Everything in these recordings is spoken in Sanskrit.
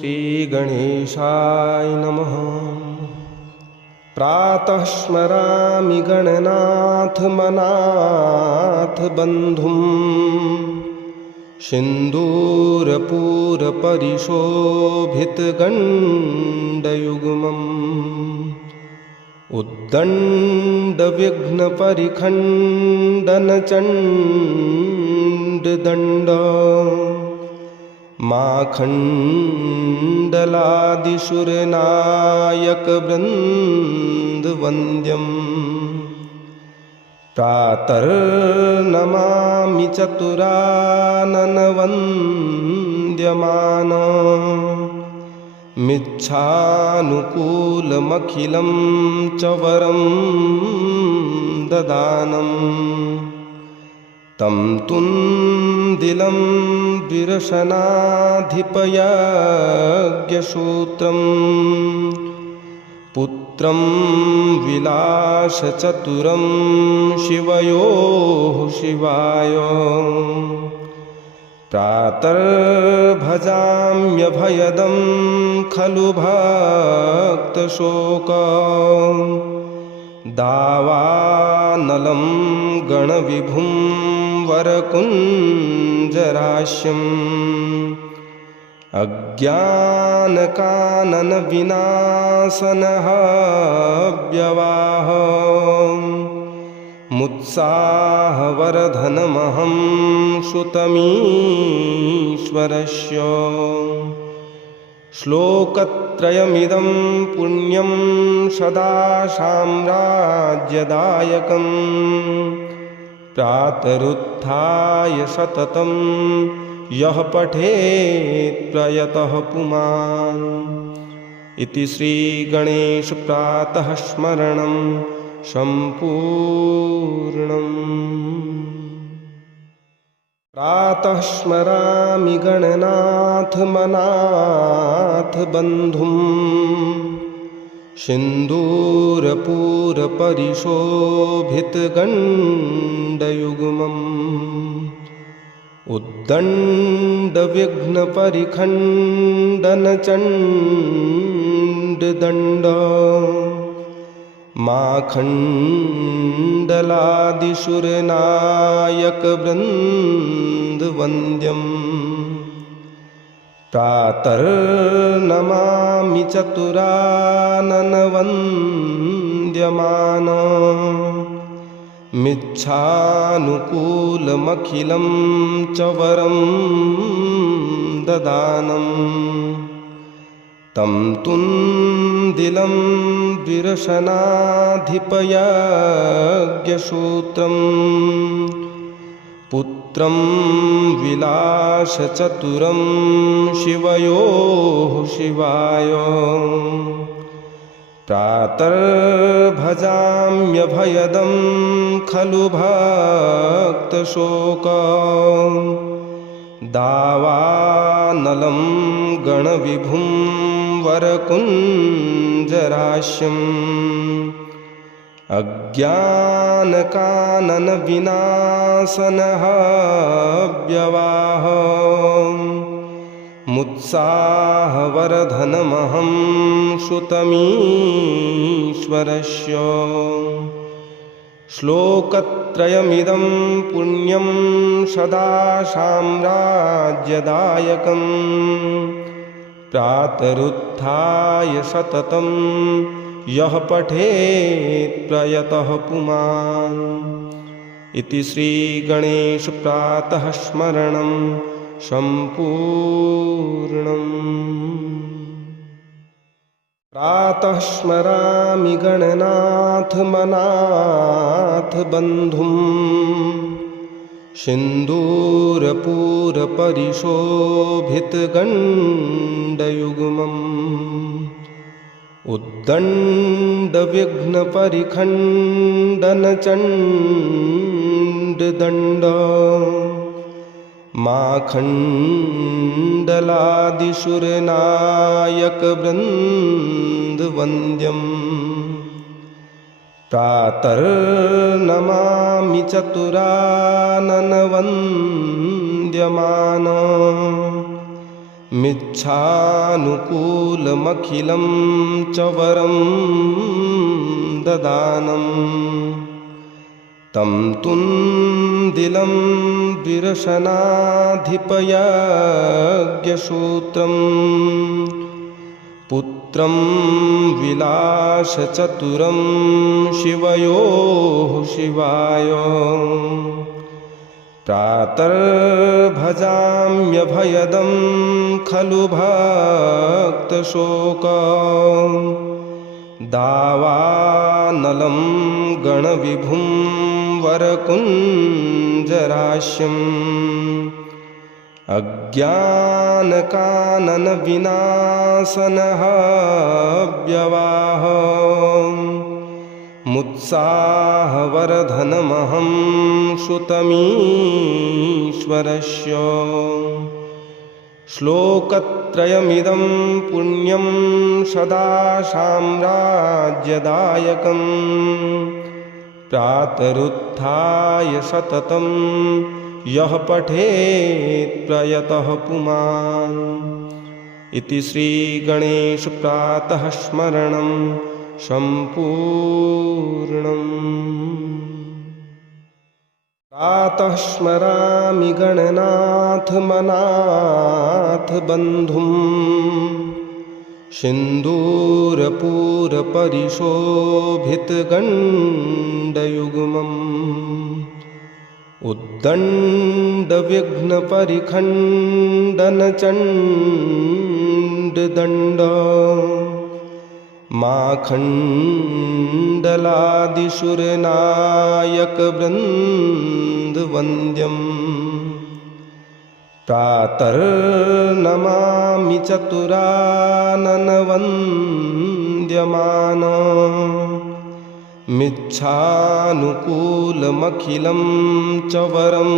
श्रीगणेशाय नमः। प्रातः स्मरामि गणनाथमनाथ बन्धुं सिन्दूरपूरपरिशोभितगण्डयुग्मम् उद्दण्डविघ्नपरिखण्डनचण्डदण्ड माखण्डलादिशुरनायकवृन्दवन्द्यम् प्रातर्नमामि चतुराननवन्द्यमान मिच्छानुकूलमखिलं च वरं ददानम् तं तुन्दिलं विरशनाधिपयज्ञसूत्रं पुत्रं विलासचतुरं शिवयोः शिवाय प्रातर्भजाम्यभयदं खलु भक्तशोक दावानलं गणविभुं वरकुञ्जराश्यम् अज्ञानकाननविनाशनहव्यवाह मुत्साहवरधनमहं श्रुतमीश्वरस्य श्लोकत्रयमिदं पुण्यं सदा साम्राज्यदायकम् प्रातरुत्थाय सततं यः पठेत् प्रयतः पुमान्। इति श्रीगणेशप्रातः स्मरणं सम्पूर्णम्। प्रातः स्मरामि गणनाथमनाथ बन्धुं सिन्दूरपूरपरिशोभितगण्डयुग्मम् उद्दण्डविघ्नपरिखण्डनचण्डदण्ड माखण्डलादिशुरनायकवृन्दवन्द्यम् प्रातर्नमामि चतुराननवन्द्यमान मिच्छानुकूलमखिलं च वरं ददानम् तं तुन्दिलं विरशनाधिपयज्ञसूत्रं पुत्रं विलासचतुरं शिवयोः शिवाय प्रातर्भजाम्यभयदं खलु भक्तशोक दावानलं गणविभुं वरकुञ्जराश्यम् अज्ञानकाननविनाशनहव्यवाह मुत्साहवरधनमहं श्रुतमीश्वरस्य श्लोकत्रयमिदं पुण्यं सदा साम्राज्यदायकम् प्रातरुत्थाय सततं यः पठेत् प्रयतः पुमान्। इति श्रीगणेशप्रातः स्मरणं सम्पूर्णम्। प्रातः स्मरामि गणनाथमनाथ बन्धुं सिन्दूरपूरपरिशोभितगण्डयुग्मम् उद्दण्डविघ्नपरिखण्डनचण्डदण्ड माखण्डलादिशुरनायकवृन्दवन्द्यम् प्रातर्नमामि चतुराननवन्द्यमान मिच्छानुकूलमखिलं च वरं ददानं तं तुन्दिलं विरशनाधिपयज्ञसूत्रं पुत्रं विलासचतुरं शिवयोः शिवाय प्रातर्भजाम्यभयदं खलु भक्तशोकं दावानलं गणविभुं वरकुञ्जराश्यम् अज्ञानकाननविनाशनः मुत्साहवर्धनमहं श्रुतमीश्वरस्य श्लोकत्रयमिदं पुण्यं सदा साम्राज्यदायकं प्रातरुत्थाय सततं यः पठेत् प्रयतः पुमान् इति श्रीगणेश प्रातः स्मरणं सम्पूर्णम्। प्रातः स्मरामि गणनाथ मनाथ बन्धुं सिन्दूरपूरपरिशोभितगण्डयुग्मम् उद्दण्डविघ्नपरिखण्डनचण्डदण्ड माखण्डलादिशुरनायकवृन्दवन्द्यम् प्रातर्नमामि चतुराननवन्द्यमान मिच्छानुकूलमखिलं च वरं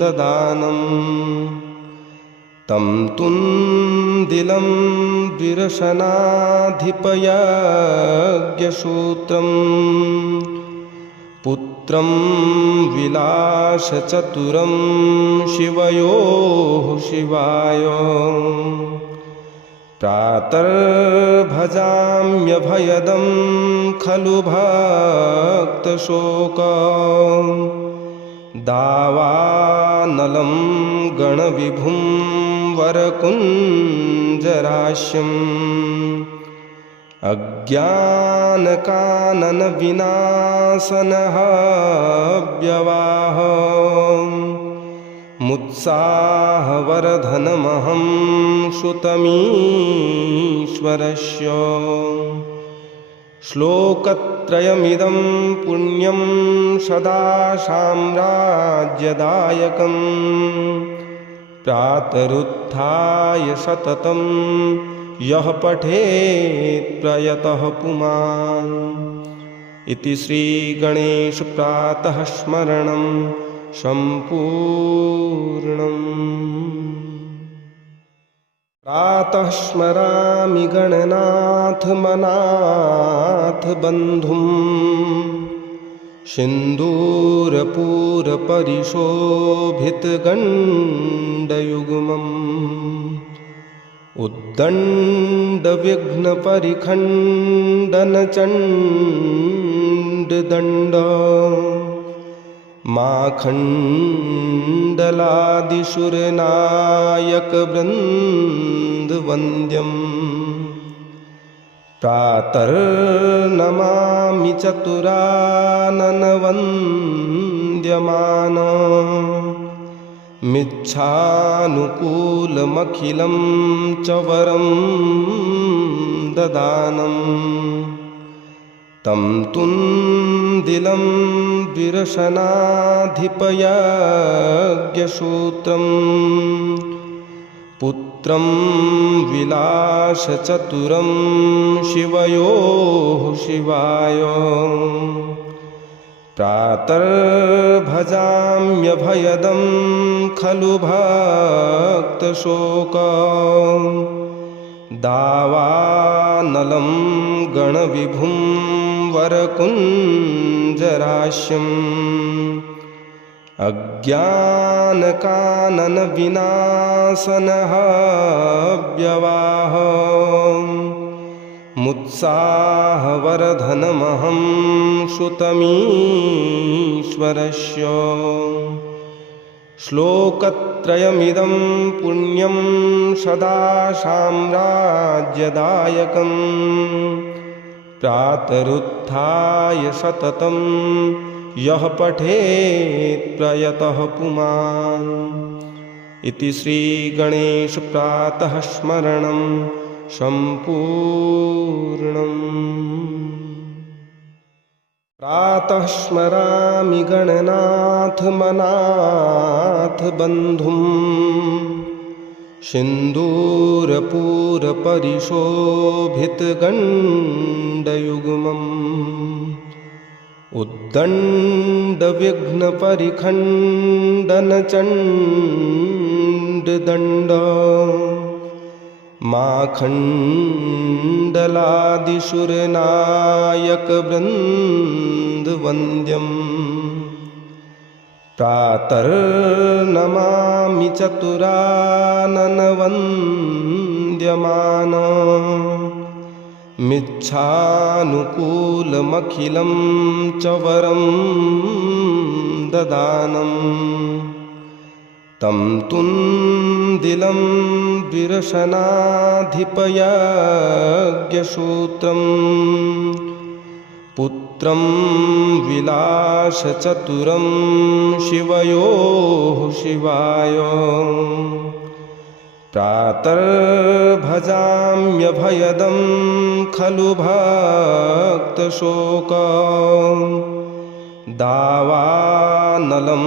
ददानं तं तुन्दिलं विरशनाधिपयज्ञसूत्रं पुत्रं विलासचतुरं शिवयोः शिवाय प्रातर्भजाम्यभयदं खलु भक्तशोकं दावानलं गणविभुं वरकुञ्जराश्यम् अज्ञानकाननविनाशनः मुत्साहवर्धनमहं श्रुतमीश्वरस्य श्लोकत्रयमिदं पुण्यं सदा साम्राज्यदायकं प्रातरुत्थाय सततं यः पठेत् प्रयतः पुमान् इति श्रीगणेश प्रातः स्मरणं सम्पूर्णम्। प्रातः स्मरामि गणनाथ मनाथ बन्धुं सिन्दूरपूरपरिशोभितगण्डयुग्मम् उद्दण्डविघ्नपरिखण्डनचण्डदण्ड माखण्डलादिशुरनायकवृन्दवन्द्यम् प्रातर्नमामि चतुराननवन्द्यमान मिच्छानुकूलमखिलं च वरं ददानं तं तुन्दिलं विरशनाधिपयज्ञसूत्रं पुत्रं विलासचतुरं शिवयोः शिवाय प्रातर्भजाम्यभयदं खलु भक्तशोकं दावानलं गणविभुं वरकुञ्जराश्यम् अज्ञानकाननविनाशनः व्यवाह मुत्साहवर्धनमहं श्रुतमीश्वरस्य श्लोकत्रयमिदं पुण्यं सदा साम्राज्यदायकं प्रातरुत्थाय सततं यः पठेत् प्रयतः पुमान्। इति श्रीगणेश प्रातः स्मरणं सम्पूर्णम्। प्रातः स्मरामि गणनाथ मनाथ बन्धुं सिन्दूरपूरपरिशोभितगण्डयुग्मम् उद्दण्डविघ्नपरिखण्डनचण्डदण्ड माखण्डलादिशुरनायकवृन्दवन्द्यम् प्रातर्नमामि चतुराननवन्द्यमान मिच्छानुकूलमखिलं च वरं ददानं तं तुन्दिलं विरशनाधिपयज्ञसूत्रं पुत्रं विलासचतुरं शिवयोः शिवाय प्रातर्भजाम्यभयदं खलु भक्तशोक दावानलं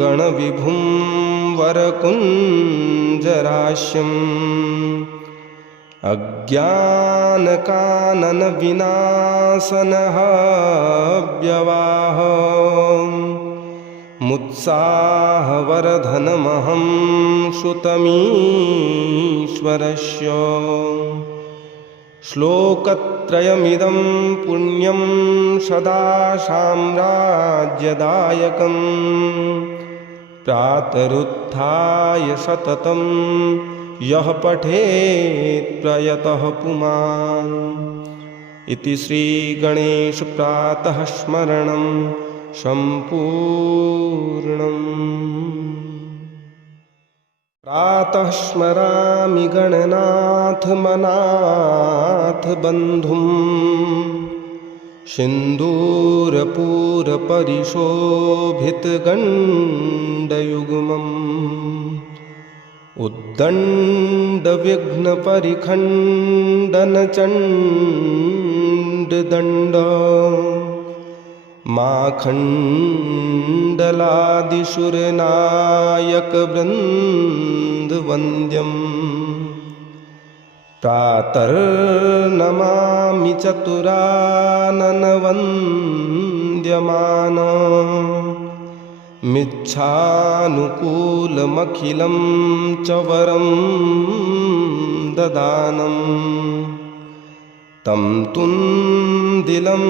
गणविभुं वरकुञ्जराश्यम् अज्ञानकाननविनाशनः व्यवाह मुत्साहवर्धनमहं श्रुतमीश्वरस्य श्लोकत्रयमिदं पुण्यं सदा साम्राज्यदायकं प्रातरुत्थाय सततं यः पठेत् प्रयतः पुमान्। इति श्रीगणेश प्रातः स्मरणं सम्पूर्णम्। प्रातः स्मरामि गणनाथ मनाथ बन्धुं सिन्दूरपूरपरिशोभितगण्डयुग्मम् उद्दण्डविघ्नपरिखण्डनचण्डदण्ड माखण्डलादिशुरनायकवृन्दवन्द्यम् प्रातर्नमामि चतुराननवन्द्यमान मिच्छानुकूलमखिलं च वरं ददानं तं तुन्दिलं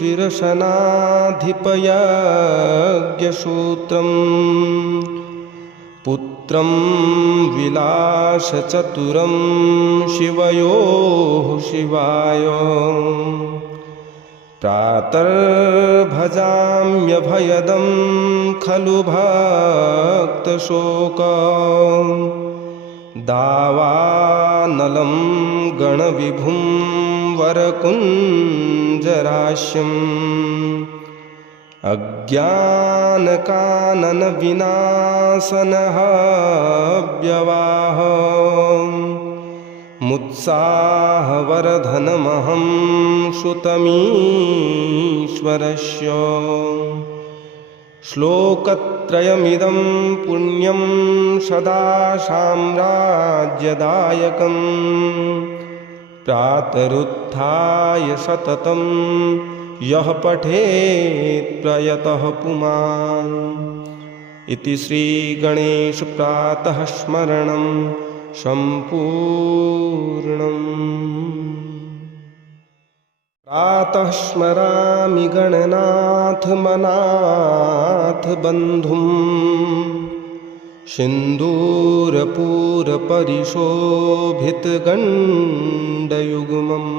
विरशनाधिपयज्ञसूत्रं पुत्रं विलासचतुरं शिवयोः शिवाय प्रातर्भजाम्यभयदं खलु भक्तशोक दावानलं गणविभुं वरकुञ्जराश्यम् अज्ञानकाननविनाशनः व्यवाह मुत्साहवर्धनमहं श्रुतमीश्वरस्य श्लोकत्रयमिदं पुण्यं सदा साम्राज्यदायकं प्रातरुत्थाय सततं यः पठेत् प्रयतः पुमान्। इति श्रीगणेश प्रातः स्मरणं सम्पूर्णम्। प्रातः स्मरामि गणनाथ मनाथ बन्धुम् सिन्दूरपूरपरिशोभितगण्डयुग्मम्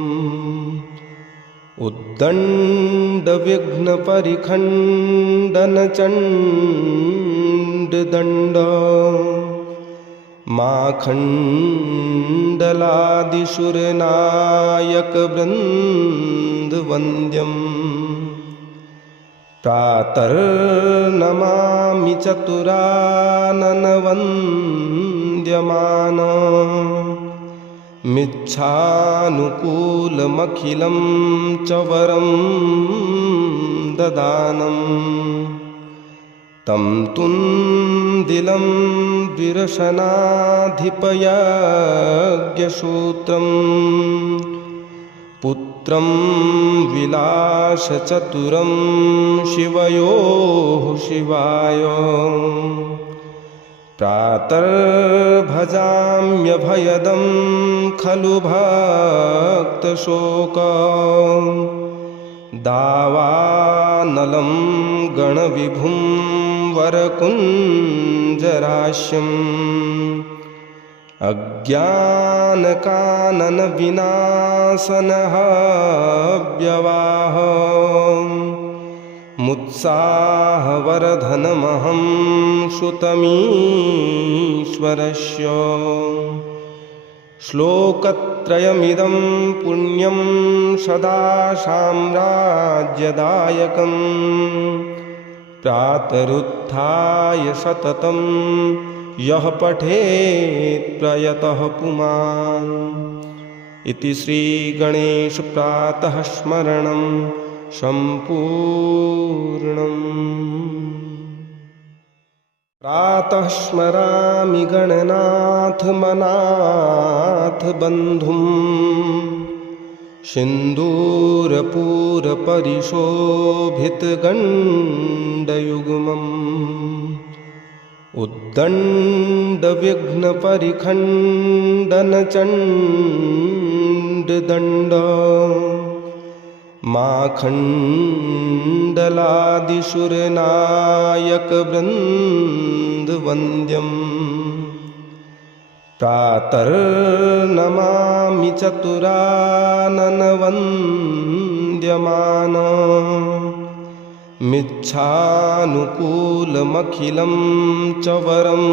उद्दण्डविघ्नपरिखण्डनचण्डदण्ड माखण्डलादिशुरनायकवृन्दवन्द्यम् प्रातर्नमामि चतुराननवन्द्यमान मिच्छानुकूलमखिलं च वरं ददानम् तं तुन्दिलं द्विरशनाधिपयज्ञसूत्रम् पुत्रं विलासचतुरं शिवयोः शिवाय प्रातर्भजाम्यभयदं खलु भक्तशोक दावानलं गणविभुं वरकुञ्जराश्यम् अज्ञानकाननविनाशनः मुत्साहवर्धनमहं श्रुतमीश्वरस्य श्लोकत्रयमिदं पुण्यं सदा साम्राज्यदायकं प्रातरुत्थाय सततं यः पठेत् प्रयतः पुमान् इति श्रीगणेशप्रातः स्मरणं सम्पूर्णम्। प्रातः स्मरामि गणनाथ मनाथ बन्धुम् सिन्दूरपूरपरिशोभितगण्डयुग्मम् उद्दण्डविघ्नपरिखण्डनचण्डदण्ड माखण्डलादिशुरनायकवृन्दवन्द्यम् प्रातर्नमामि चतुराननवन्द्यमान मिच्छानुकूलमखिलं च वरं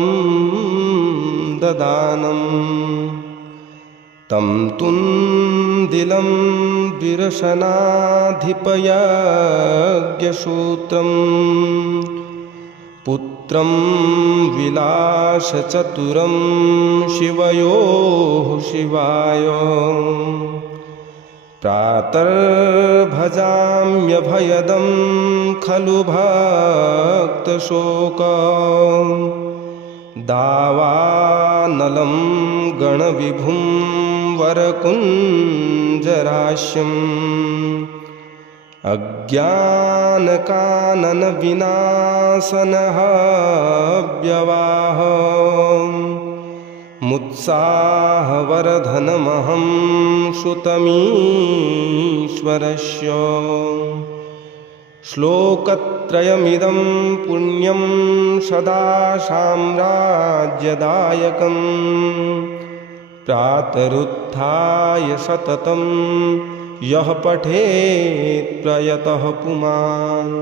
ददानम् तं तुन्दिलं द्विरशनाधिपयज्ञसूत्रम् पुत्रं विलासचतुरं शिवयोः शिवाय प्रातर्भजाम्यभयदं खलु भक्तशोक दावानलं गणविभुं वरकुञ्जराश्यम् अज्ञानकाननविनाशनः मुत्साहवर्धनमहं श्रुतमीश्वरस्य श्लोकत्रयमिदं पुण्यं सदा साम्राज्यदायकं प्रातरुत्थाय सततं यः पठेत् प्रयतः पुमान्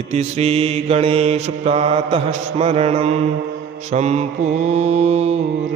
इति श्रीगणेशप्रातः स्मरणं सम्पूर्णम्।